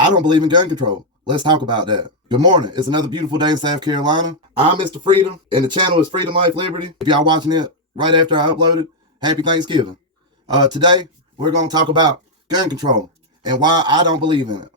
I don't believe in gun control. Let's talk about that. Good morning. It's another beautiful day in South Carolina. I'm Mr. Freedom, and the channel is Freedom, Life, Liberty. If y'all watching it right after I uploaded, happy Thanksgiving. Today, we're going to talk about gun control and why I don't believe in it.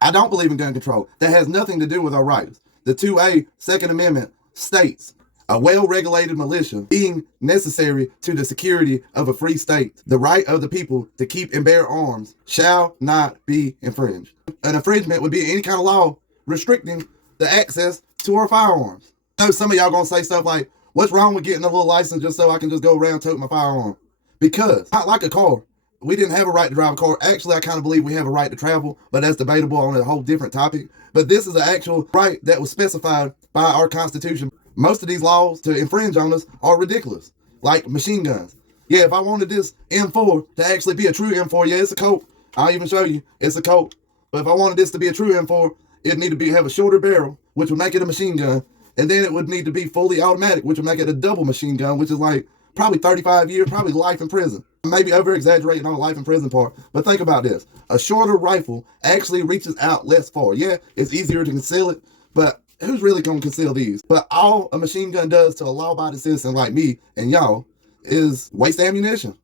I don't believe in gun control. That has nothing to do with our rights. The 2A Second Amendment states, a well-regulated militia being necessary to the security of a free state. The right of the people to keep and bear arms shall not be infringed. An infringement would be any kind of law restricting the access to our firearms. I know some of y'all gonna say stuff like, what's wrong with getting a little license just so I can just go around toting my firearm? Because, not like a car. We didn't have a right to drive a car. Actually, I kind of believe we have a right to travel, but that's debatable on a whole different topic. But this is an actual right that was specified by our Constitution. Most of these laws to infringe on us are ridiculous, like machine guns. Yeah, if I wanted this M4 to actually be a true M4, yeah, it's a Colt. I'll even show you, it's a Colt. But if I wanted this to be a true M4, it'd need to have a shorter barrel, which would make it a machine gun. And then it would need to be fully automatic, which would make it a double machine gun, which is like probably 35 years, probably life in prison. Maybe over-exaggerating on the life in prison part, but think about this. A shorter rifle actually reaches out less far. Yeah, it's easier to conceal it, but who's really going to conceal these? But all a machine gun does to a law-abiding citizen like me and y'all is waste ammunition.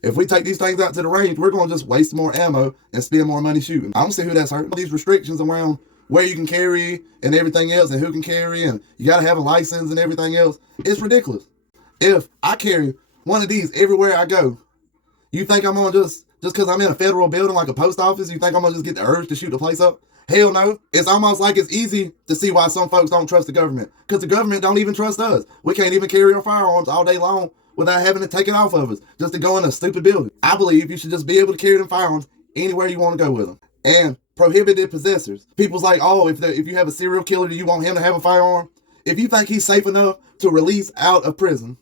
If we take these things out to the range, we're going to just waste more ammo and spend more money shooting. I don't see who that's hurting. These restrictions around where you can carry and everything else and who can carry and you got to have a license and everything else, it's ridiculous. If I carry one of these everywhere I go, you think I'm going to just because I'm in a federal building like a post office, you think I'm going to just get the urge to shoot the place up? Hell no. It's almost like it's easy to see why some folks don't trust the government. Because the government don't even trust us. We can't even carry our firearms all day long without having to take it off of us just to go in a stupid building. I believe you should just be able to carry them firearms anywhere you want to go with them. And prohibited possessors. People's like, oh, if you have a serial killer, do you want him to have a firearm? If you think he's safe enough to release out of prison,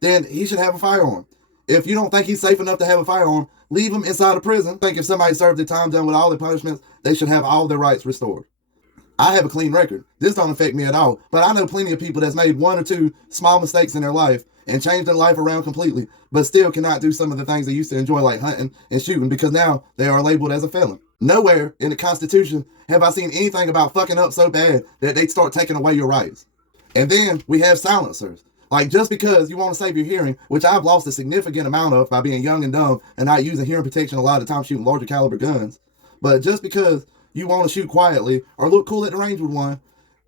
then he should have a firearm. If you don't think he's safe enough to have a firearm, leave him inside of prison. I think if somebody served their time done with all their punishments, they should have all their rights restored. I have a clean record. This don't affect me at all. But I know plenty of people that's made one or two small mistakes in their life and changed their life around completely, but still cannot do some of the things they used to enjoy, like hunting and shooting, because now they are labeled as a felon. Nowhere in the Constitution have I seen anything about fucking up so bad that they'd start taking away your rights. And then we have silencers. Like, just because you want to save your hearing, which I've lost a significant amount of by being young and dumb and not using hearing protection a lot of the time shooting larger caliber guns, but just because you want to shoot quietly or look cool at the range with one,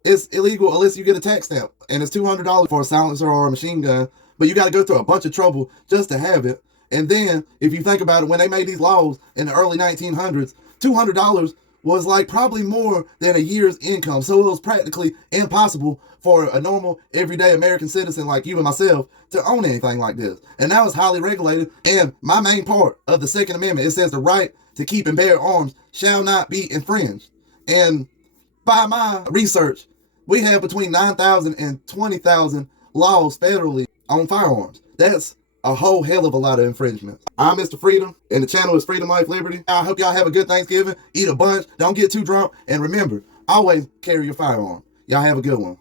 it's illegal unless you get a tax stamp. And it's $200 for a silencer or a machine gun, but you got to go through a bunch of trouble just to have it. And then, if you think about it, when they made these laws in the early 1900s, $200 was like probably more than a year's income. So it was practically impossible for a normal, everyday American citizen like you and myself to own anything like this. And now it's highly regulated. And my main part of the Second Amendment, it says the right to keep and bear arms shall not be infringed. And by my research, we have between 9,000 and 20,000 laws federally on firearms. That's a whole hell of a lot of infringements. I'm Mr. Freedom, and the channel is Freedom, Life, Liberty. I hope y'all have a good Thanksgiving. Eat a bunch. Don't get too drunk. And remember, always carry your firearm. Y'all have a good one.